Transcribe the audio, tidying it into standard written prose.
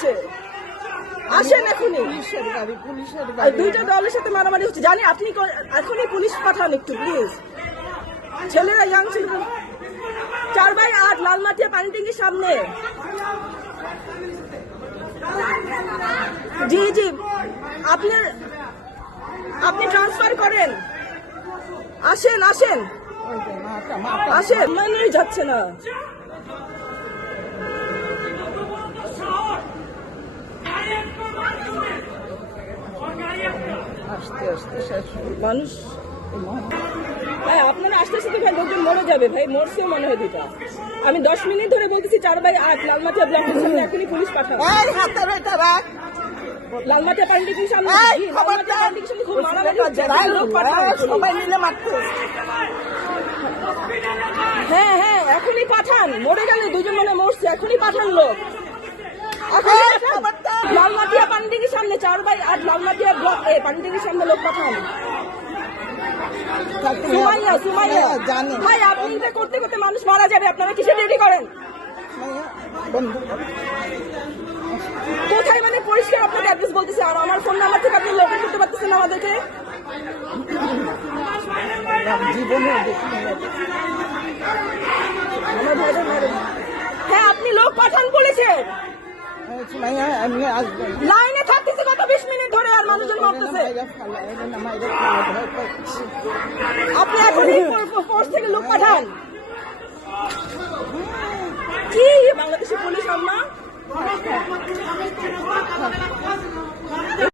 হচ্ছে, আসেন এখনই। পুলিশের গাড়ি আর দুইটা দলের সাথে মারামারি হচ্ছে, জানি আপনি এখনই পুলিশ পাঠান একটু প্লিজ। ছেলেরা ইয়াং ছেলেরা 4/8 লালমাটিয়া পানি ট্যাঙ্কির সামনে। জি জি, আপনি ট্রান্সফার করেন, আসেন আসেন আসেন, মানেই যাচ্ছে না। আস্তে আস্তে শেষ মানুষ ভাই, আপনারা আসতে আসতে ভাই লোকজন মরে যাবে ভাই, মরছেও মনে হয় দুটা। আমি 10 মিনিট ধরে বলতেছি 4/8 লালমাটিয়া ব্লকের সামনে এখনই পুলিশ পাঠান। লালমাটিয়া পানি ট্যাঙ্কির সামনে, লালমাটিয়া পানি ট্যাঙ্কির সামনে খুব মারামারি হচ্ছে, লোক পাঠান সবাই মিলে মারতে। হ্যাঁ হ্যাঁ, এখনই পাঠান, মরে গেলে দুজন মনে মরছে, এখনই পাঠান লোক, এখনই পাঠান। লালমাটিয়া পানি ট্যাঙ্কির সামনে 4/8 লালমাটিয়া ব্লক পানি ট্যাঙ্কির সামনে লোক পাঠান। সুমাইয়া সুমাইয়া ভাই, আপনি এটা করতে করতে মানুষ মারা যাবে, আপনারা কিসে রেডি করেন? কোথায় মানে পরিষ্কার আপনাকে অ্যাড্রেস বলতেছে, আর আমার ফোন নাম্বার থেকে আপনি লোকেট করতে পারতেছেন আমাদেরকে? জীবনে হ্যাঁ, আপনি লোক পাঠান পুলিশের। আমি আসবো, লাইনে থাকতেছে কত 20 মিনিট ধরে, আর মানুষজন মরতেছে। আপনি এখনই ফোর্স থেকে লোক পাঠান। কি বাংলাদেশের পুলিশ আম্মা?